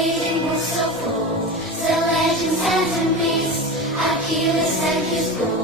reading books so full, the legends and the myths, Achilles and his bull.